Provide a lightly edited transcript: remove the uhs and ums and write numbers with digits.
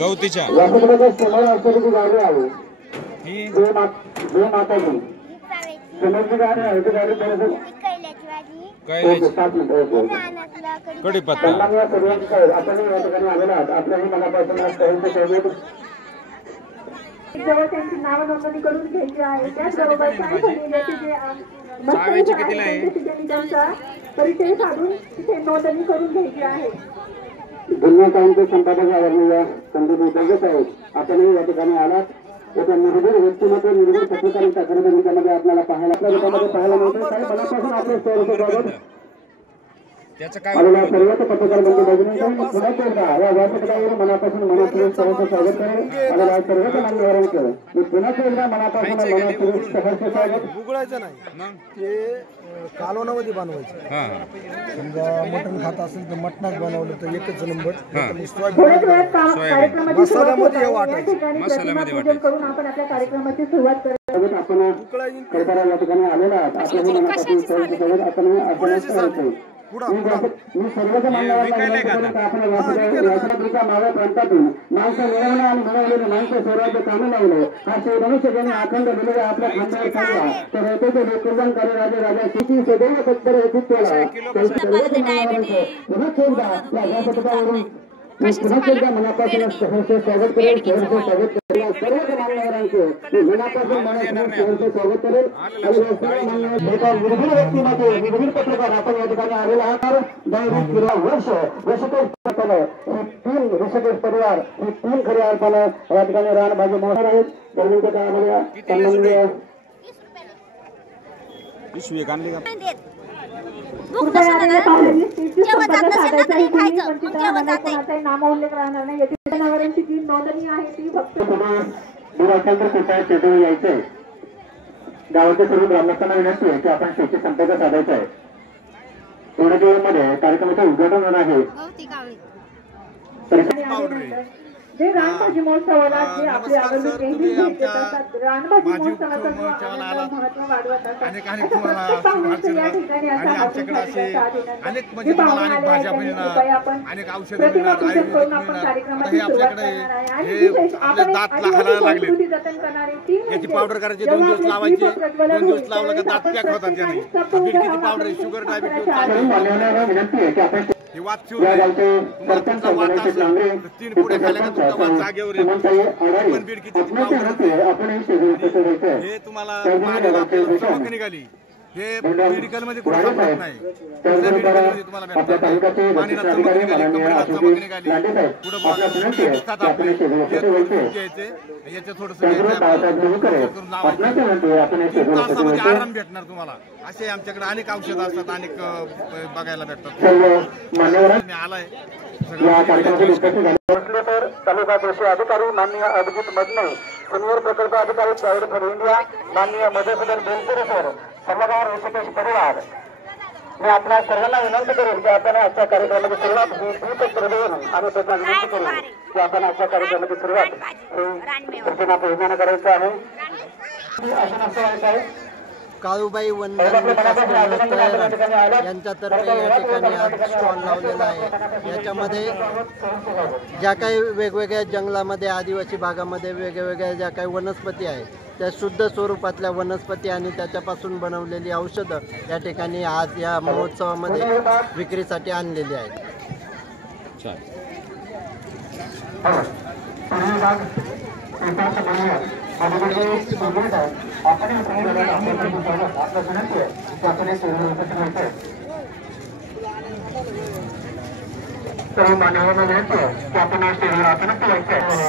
गवतीच्या कढीपत्ता जवळ त्यांची नाव नोंदणी करून घ्यायची आहे। त्याचबरोबर त्यांचा परिचय साधून तिथे नोंदणी करून घ्यायची आहे। गुन्हा संपादक आदरणीय संदीप उदगत साहेब, आपणही या ठिकाणी आलात। त्याच्या निर्भीड व्यक्तिमत्व निर्भीड पत्रकारिता खरं त्याच्यामध्ये आपल्याला पाहायला मिळतं। साहेब मनापासून आपले स्वागत आलेल्या सर्वच पत्रकार बंधू भगिनींचं पुन्हा एकदा या व्यासपीठावर मनापासून स्वागत करेन। आलेल्या सर्वच मान्यवरांचं मी पुन्हा एकदा मनापासून स्वागत। उघडायचं नाही ते कालवणामध्ये बनवायचं। समजा मटण खात असेल तर मटणात बनवलं तर एकच नंबर, मसाल्यामध्ये करून आपण आपल्या कार्यक्रमाची सुरुवात करू। आपण करताना या ठिकाणी आलेला आपल्याला मनापासून स्वागत। आपण मी सर्वच मान्यवरांना आपल्या मावळ प्रांतातून माणसं मिळवणं आणि मिळवलेले माणसं स्वराज्य कामी लावलं हा शिवधनुष्य ज्यांनी अखंड दिलेला आपल्या खांद्यावर काढला तर होते लोककल्याण कार्य राजा राजा किती सदैव तत्पर होती त्याला सर्वच मान्यवरांचं पुन्हा एकदा या व्यासपीठावरून मी पुन्हा एकदा मनापासून स्वागत करेल। स्वागत करेल सर्वच मान्यवरांचं मी मनापासून स्वागत करेल। निर्भीड व्यक्तिमत्व निर्भीड पत्रकार आपण या ठिकाणी आलेला आहात। तीन ऋषिकेश परिवार ही तीन खरी अर्थानं या ठिकाणी रानभाजी मोहर आहेत। दरम्यानच्या काळामध्ये सन्माननीय नामोल्लेख राहणार नाही। जनावरांची जी नोंदणी आहे ती फक्त यायचंय। गावाच्या सर्व ग्रामस्थांना विनंती आहे की आपण शेती संपर्क साधायचा आहे। थोड्या वेळामध्ये कार्यक्रमाचं उद्घाटन होणार आहे। जे रानभाजी महोत्सवाला जे आपले आगळी केंद्रीय भेट असतात, रानभाजी महोत्सवाचं महत्व वाढवत असतात। अनेक भाज्या मिळणार, अनेक औषधं मिळणार, दात लागायला लागले याची पावडर करायची। 2 दिवस लावायची, 2 दिवस लावलं का दात पॅक होतात। त्याने बिडकीची पावडर आहे, शुगर डायबिटीज हे वात तीन पुढे खाल्या का तुमचा वात जागेवर येतो। पण बिडकीची पावडर हे तुम्हाला चमक निघाली हे मेडिकल मध्ये कुठे सापडत नाही। मेडिकल तुम्हाला भेटतात। पाणीला चमक निघाली, कपड्याला चमक निघाली, पुढे दिसतात आपले घ्यायचे याचं थोडंसं करून लावायचं। तासामध्ये आराम भेटणार तुम्हाला। असे आमच्याकडे अनेक औषधं असतात, अनेक बघायला भेटतात। मी आलाय तालुका कृषी अधिकारी माननीय अभिजित मदने, सिनियर प्रकल्प अधिकारी प्रायव्हेट फॉर इंडिया माननीय मधुसूदन बेलपुरे सर, सल्लागार ऋषिकेश परिवार। मी आपल्या सर्वांना विनंती करेन की आपण आजच्या कार्यक्रमाची सुरुवात ही दीपचित्र देऊन आणि त्याचा विनंती करू की आपण आजच्या कार्यक्रमाची सुरुवात प्रतिमा पूजनानं करायचं आहे। असं नसतं आहे काळूबाई वंदन विकास केंद्र यांच्यातर्फे या ठिकाणी आज स्टॉल लावलेला आहे। याच्यामध्ये ज्या काही वेगवेगळ्या जंगलामध्ये आदिवासी भागामध्ये वेगवेगळ्या ज्या काही वनस्पती आहेत त्या शुद्ध स्वरूपातल्या वनस्पती आणि त्याच्यापासून बनवलेली औषधं या ठिकाणी आज या महोत्सवामध्ये विक्रीसाठी आणलेली आहेत। सर्व मान्यवरांना विनंती आहे की आपण या स्टेजवर आसनात यायचं आहे।